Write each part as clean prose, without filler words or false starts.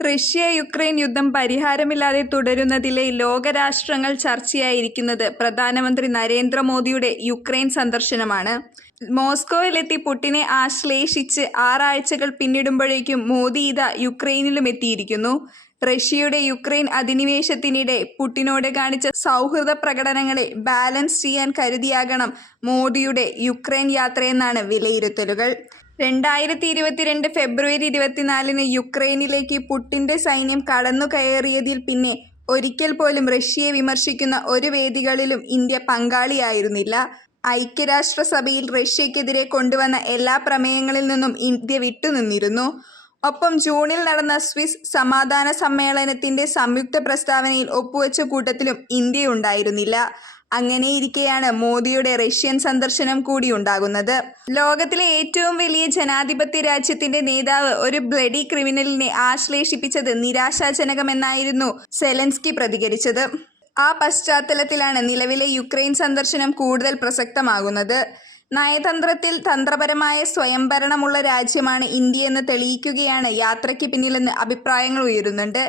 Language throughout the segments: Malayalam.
റഷ്യ യുക്രൈൻ യുദ്ധം പരിഹാരമില്ലാതെ തുടരുന്നതിലെ ലോകരാഷ്ട്രങ്ങൾ ചർച്ചയായിരിക്കുന്നത് പ്രധാനമന്ത്രി നരേന്ദ്രമോദിയുടെ യുക്രൈൻ സന്ദർശനമാണ്. മോസ്കോയിലെത്തി പുടിനെ ആശ്ലേഷിച്ച് 6 ആഴ്ചകൾ പിന്നിടുമ്പോഴേക്കും മോദി ഇതാ യുക്രൈനിലും എത്തിയിരിക്കുന്നു. റഷ്യയുടെ യുക്രൈൻ അധിനിവേശത്തിനിടെ പുടിനോട് കാണിച്ച സൗഹൃദ പ്രകടനങ്ങളെ ബാലൻസ് ചെയ്യാൻ കരുതിയാകണം മോദിയുടെ യുക്രൈൻ യാത്രയെന്നാണ് വിലയിരുത്തലുകൾ. 2022 ഫെബ്രുവരി 24 യുക്രൈനിലേക്ക് പുടിന്റെ സൈന്യം കടന്നുകയറിയതിൽ പിന്നെ ഒരിക്കൽ പോലും റഷ്യയെ വിമർശിക്കുന്ന ഒരു വേദികളിലും ഇന്ത്യ പങ്കാളിയായിരുന്നില്ല. ഐക്യരാഷ്ട്രസഭയിൽ റഷ്യക്കെതിരെ കൊണ്ടുവന്ന എല്ലാ പ്രമേയങ്ങളിൽ നിന്നും ഇന്ത്യ വിട്ടുനിന്നിരുന്നു. ഒപ്പം ജൂണിൽ നടന്ന സ്വിസ് സമാധാന സമ്മേളനത്തിന്റെ സംയുക്ത പ്രസ്താവനയിൽ ഒപ്പുവെച്ച കൂട്ടത്തിലും ഇന്ത്യയുണ്ടായിരുന്നില്ല. അങ്ങനെയിരിക്കെയാണ് മോദിയുടെ റഷ്യൻ സന്ദർശനം കൂടി ഉണ്ടാകുന്നത്. ലോകത്തിലെ ഏറ്റവും വലിയ ജനാധിപത്യ രാജ്യത്തിന്റെ നേതാവ് ഒരു ബ്ലഡി ക്രിമിനലിനെ ആശ്ലേഷിപ്പിച്ചത് നിരാശാജനകമെന്നായിരുന്നു സെലൻസ്കി പ്രതികരിച്ചത്. ആ പശ്ചാത്തലത്തിലാണ് നിലവിലെ യുക്രൈൻ സന്ദർശനം കൂടുതൽ പ്രസക്തമാകുന്നത്. നയതന്ത്രത്തിൽ തന്ത്രപരമായ സ്വയംഭരണമുള്ള രാജ്യമാണ് ഇന്ത്യയെന്ന് തെളിയിക്കുകയാണ് യാത്രയ്ക്ക് പിന്നിലെന്ന് അഭിപ്രായങ്ങൾ ഉയരുന്നുണ്ട്.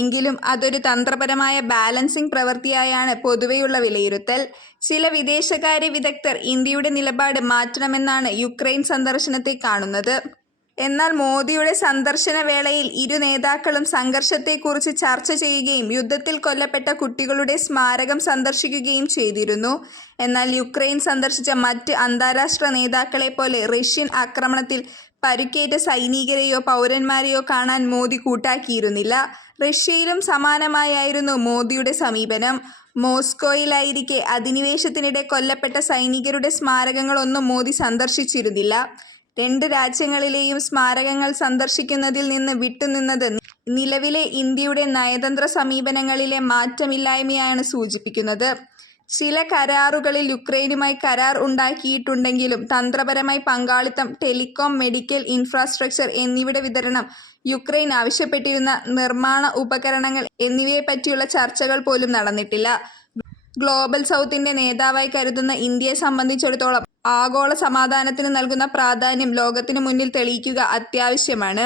എങ്കിലും അതൊരു തന്ത്രപരമായ ബാലൻസിംഗ് പ്രവൃത്തിയായാണ് പൊതുവെയുള്ള വിലയിരുത്തൽ. ചില വിദേശകാര്യ വിദഗ്ധർ ഇന്ത്യയുടെ നിലപാട് മാറ്റണമെന്നാണ് യുക്രൈൻ സന്ദർശനത്തെ കാണുന്നത്. എന്നാൽ മോദിയുടെ സന്ദർശന വേളയിൽ ഇരു നേതാക്കളും സംഘർഷത്തെക്കുറിച്ച് ചർച്ച ചെയ്യുകയും യുദ്ധത്തിൽ കൊല്ലപ്പെട്ട കുട്ടികളുടെ സ്മാരകം സന്ദർശിക്കുകയും ചെയ്തിരുന്നു. എന്നാൽ യുക്രൈൻ സന്ദർശിച്ച മറ്റ് അന്താരാഷ്ട്ര നേതാക്കളെ പോലെ റഷ്യൻ ആക്രമണത്തിൽ പരുക്കേറ്റ സൈനികരെയോ പൗരന്മാരെയോ കാണാൻ മോദി കൂട്ടാക്കിയിരുന്നില്ല. റഷ്യയിലും സമാനമായായിരുന്നു മോദിയുടെ സമീപനം. മോസ്കോയിലായിരിക്കെ അധിനിവേശത്തിനിടെ കൊല്ലപ്പെട്ട സൈനികരുടെ സ്മാരകങ്ങളൊന്നും മോദി സന്ദർശിച്ചിരുന്നില്ല. 2 രാജ്യങ്ങളിലെയും സ്മാരകങ്ങൾ സന്ദർശിക്കുന്നതിൽ നിന്ന് വിട്ടുനിന്നത് നിലവിലെ ഇന്ത്യയുടെ നയതന്ത്ര സമീപനങ്ങളിലെ മാറ്റമില്ലായ്മയാണ് സൂചിപ്പിക്കുന്നത്. ചില കരാറുകളിൽ യുക്രൈനുമായി കരാർ ഉണ്ടാക്കിയിട്ടുണ്ടെങ്കിലും തന്ത്രപരമായി പങ്കാളിത്തം, ടെലികോം, മെഡിക്കൽ ഇൻഫ്രാസ്ട്രക്ചർ എന്നിവയുടെ വിതരണം, യുക്രൈൻ ആവശ്യപ്പെട്ടിരുന്ന നിർമ്മാണ ഉപകരണങ്ങൾ എന്നിവയെപ്പറ്റിയുള്ള ചർച്ചകൾ പോലും നടന്നിട്ടില്ല. ഗ്ലോബൽ സൗത്തിന്റെ നേതാവായി കരുതുന്ന ഇന്ത്യയെ സംബന്ധിച്ചിടത്തോളം ആഗോള സമാധാനത്തിന് നൽകുന്ന പ്രാധാന്യം ലോകത്തിനു മുന്നിൽ തെളിയിക്കുക അത്യാവശ്യമാണ്.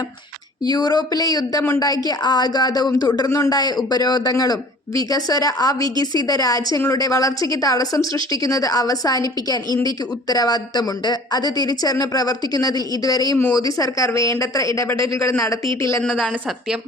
യൂറോപ്പിലെ യുദ്ധമുണ്ടാക്കിയ ആഘാതവും തുടർന്നുണ്ടായ ഉപരോധങ്ങളും വികസ്വര അവികസിത രാജ്യങ്ങളുടെ വളർച്ചയ്ക്ക് തടസ്സം സൃഷ്ടിക്കുന്നത് അവസാനിപ്പിക്കാൻ ഇന്ത്യക്ക് ഉത്തരവാദിത്തമുണ്ട്. അത് തിരിച്ചറിഞ്ഞ് പ്രവർത്തിക്കുന്നതിൽ ഇതുവരെയും മോദി സർക്കാർ വേണ്ടത്ര ഇടപെടലുകൾ നടത്തിയിട്ടില്ലെന്നതാണ് സത്യം.